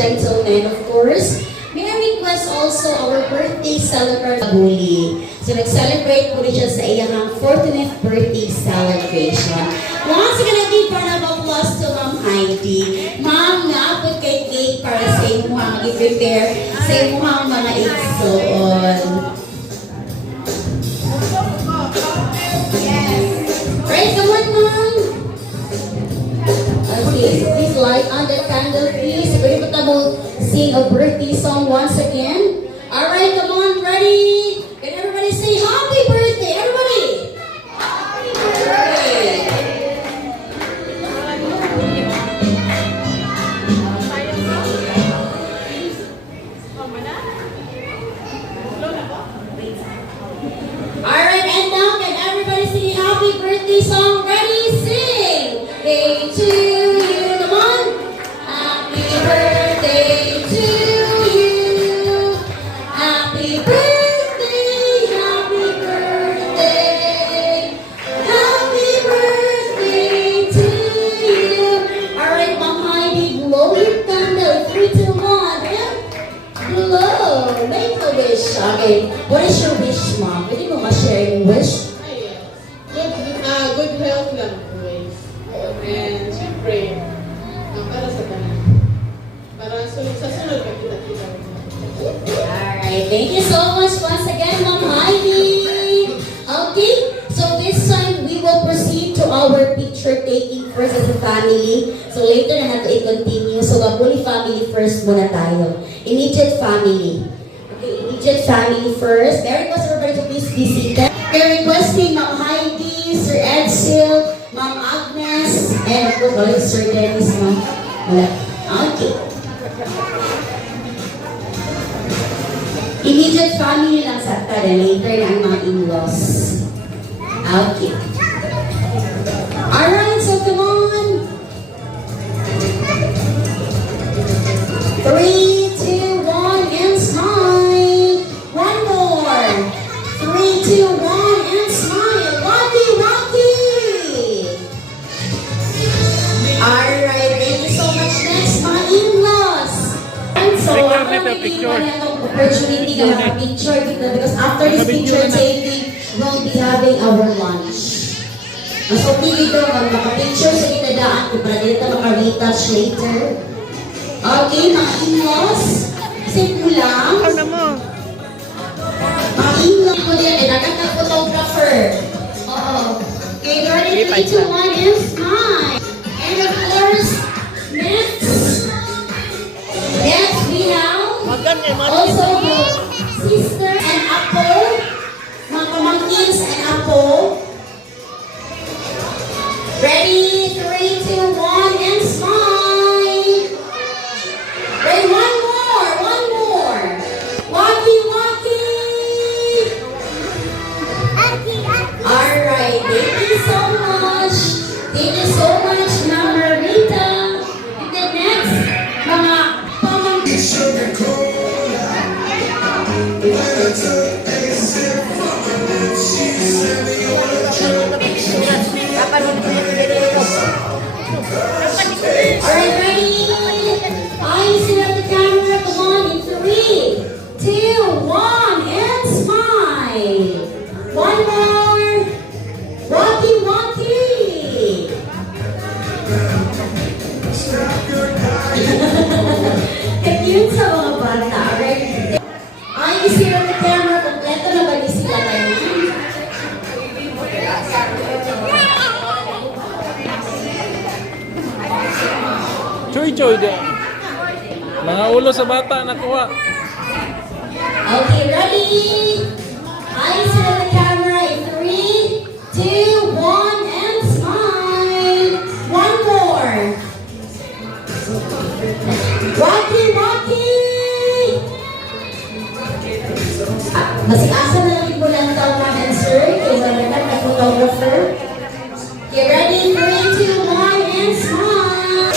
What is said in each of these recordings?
gentlemen, of course. May I request also our birthday celebrant Bully. So nag-celebrate po rin siya sa iyang 40th birthday celebration. Once again, a big round of applause to Ma'am Heidi. Ma'am, naapot kay cake para sa imuhang i-prepare sa imuhang mga igsoon. Right, come on, Ma'am. Okay, so please light on the candle, please. Pwede po tamo sing a birthday song once again. Alright, come on, ready? Can everybody say happy birthday? Everybody! Happy birthday! Alright, and now can everybody sing happy birthday song? Ready? Sing! Day to you, come on! Happy birthday to you! Happy birthday, happy birthday! Happy birthday to you! Alright, Ma'am Heidi, blow your candle. 3, 2, 1, and blow! Make a wish. Okay, what is your wish, Ma'am? Pwede mo ma-share yung wish? Good health lang always. And syempre, para sa kanan. Para sa sunod ka kita-kita. Alright, thank you so much once again, Ma'am Heidi. Okay, so this time we will proceed to our picture taking first as a family. So later na natin i-continue. So Gabuli family first muna tayo. Immediate family. Okay, immediate family first. May I request everybody to please be seated. We're requesting Ma'am Heidi, Sir Edsel, Ma'am Agnes, and of course, Sir Dennis, Ma'am. Wala. Okay. Immediate family lang sa tada. Later na ang mga in-laws. Okay. Alright, so come on. 3, 2, 1, and smile. One more. 3, 2, 1, and smile. Rocky, Rocky. Alright, thank you so much. Next, mga in-laws. And so, Picture. opportunity to have a picture because after this picture taking, we'll be having our lunch. Mas okay dito, maka-picture sa kitadaan kung para dito maka-retouch later. Okay, mga in-laws. Kasi kulang. Ano mo? Mga in-laws ko din, dagat na photographer. Oo. Okay, ready? 3, 2, 1, and smile. And of course, next we have also the sister and apo, mga pamangkins and apo. Ready? 3, 2, 1, and smile. Ready? One more. Walkie, walkie. Alright, thank you so much. Thank you so much, Ma'am Marita. And the next, mga pamangkins. Alright, ready? Eyes at the camera. Come on, in 3, 2, 1, and smile. One more. Rocky, Rocky. Cute sa mga bata, right? Eyes here at the camera. Kompleto na ba ni sila ngayon? Choy-choy din. Mga ulo sa bata nakuha. Okay, ready? Eyes at the camera in 3, 2, 1, and smile. One more. Rocky, Rocky! Mas-asa na lang po lang ito, ma'am and sir. Kaysa naman na photographer. Okay, ready? 3, 2, 1, and smile.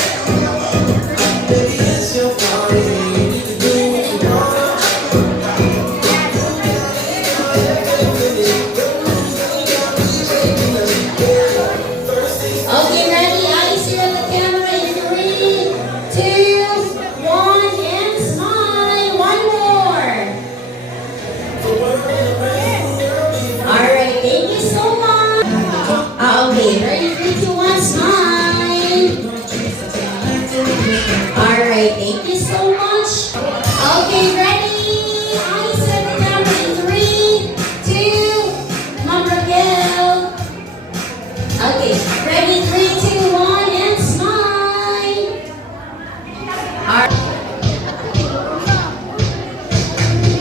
Ready, 3, 2, 1, and smile. Alright.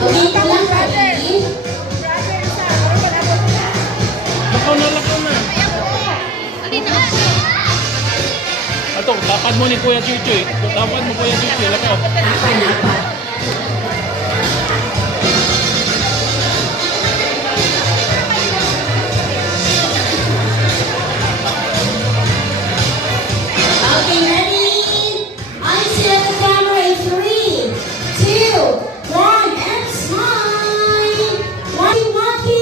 Okay, lang, ready? Lakaw na. Ato, tapad mo ni Kuya Chuchoy. Tapad mo Kuya Chuchoy, lakaw. Dapat. Okay, ready? I see at the camera in 3, 2, 1, and smile. Waki.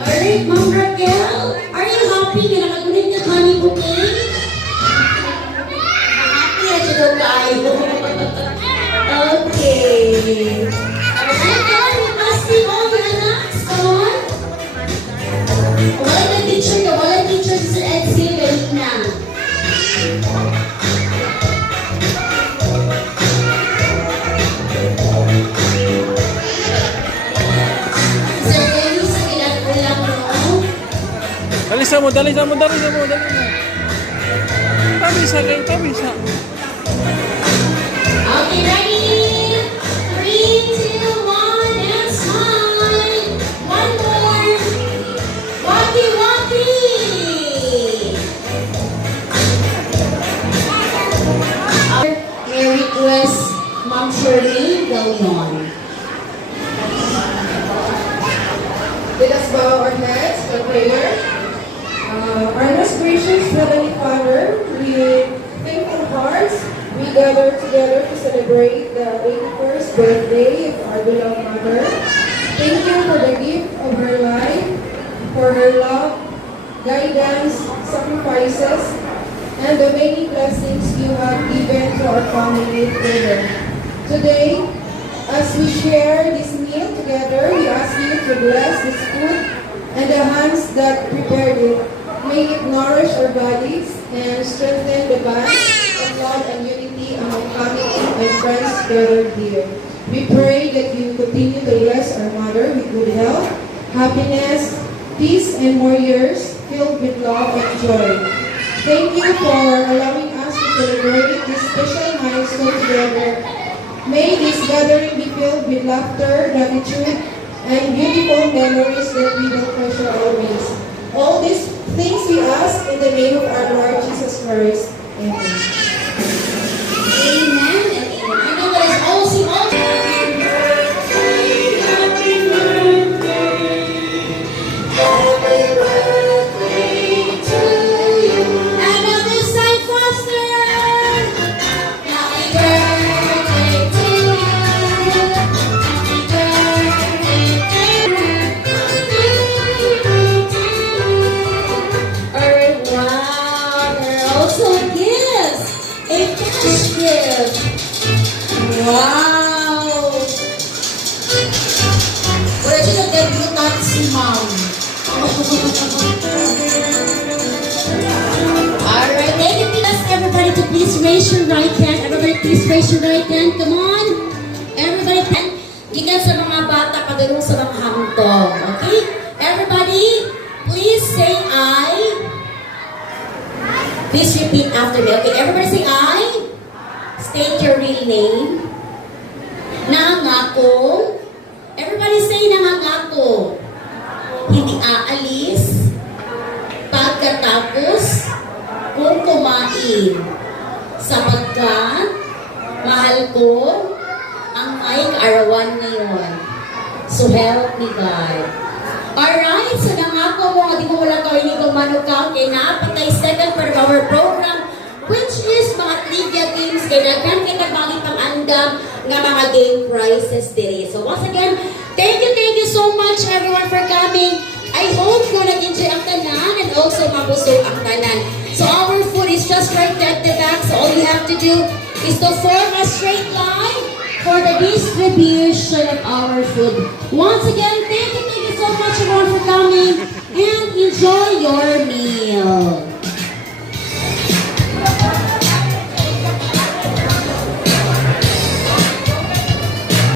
Alright, Ma'am Raquel, are you happy na nakagulit ka honey bouquet? Happy na siya daw tayo. Okay. Alright, guys, asking all the anak, come on. Wala teacher si Sir Edsel kanina. Sir Dennis, sa kinag-ulang mo. Dalisa mo. Tabisa kayo. Okay, ready? 3, 2, 1, and smile. One more. Waki. May request, Ma'am Shirley Galion. Let us bow our heads for prayer. Our most gracious Heavenly Father, with thankful hearts, we gather together to celebrate the 81st birthday of our beloved mother. Thank you for the gift of her life, for her love, guidance, sacrifices, and the many blessings you have given to our family together. Today, as we share this meal together, we ask you to bless this food and the hands that prepared it. May it nourish our bodies and strengthen the bond of love and unity among family and friends gathered here. We pray that you continue to bless our mother with good health, happiness, peace, and more years filled with love and joy. Thank you for allowing us to celebrate this special milestone together. May this gathering be filled with laughter, gratitude, and beautiful memories that we will treasure always. All these things we ask in the name of our Lord Jesus Christ. Amen. Amen and amen. I know that is all sing all. And on this side, faster. Happy birthday to you. Happy birthday to you. Alright, wow. There are also gifts. A cash gift. Wow. Where should the debutante si Mom? Alright, thank you. Ask everybody to please raise your right hand. Everybody please raise your right hand. Come on. Everybody can. Gikan sa mga bata, pagalong sa mga hangtong. Okay? Everybody, please say I. Please repeat after me. Okay, everybody say I. State your real name. Nangako. Everybody say nangako. Hindi aalis. Pagkatapos kung kumain. Sapagkat mahal ko ang may kaarawan ngayon. So help me God. Alright, so nangako mo, di mo wala kawin kong manukaw, kaya napatay second part of our program, which is mga trivia games, kaya nagkan kita bagay pang-andam nga mga game prizes diri. So once again, thank you so much everyone for coming. I hope ko nag-enjoy ang tanan and also mabusog ang tanan. So our food is just right at the back, so all you have to do is to form a straight line for the distribution.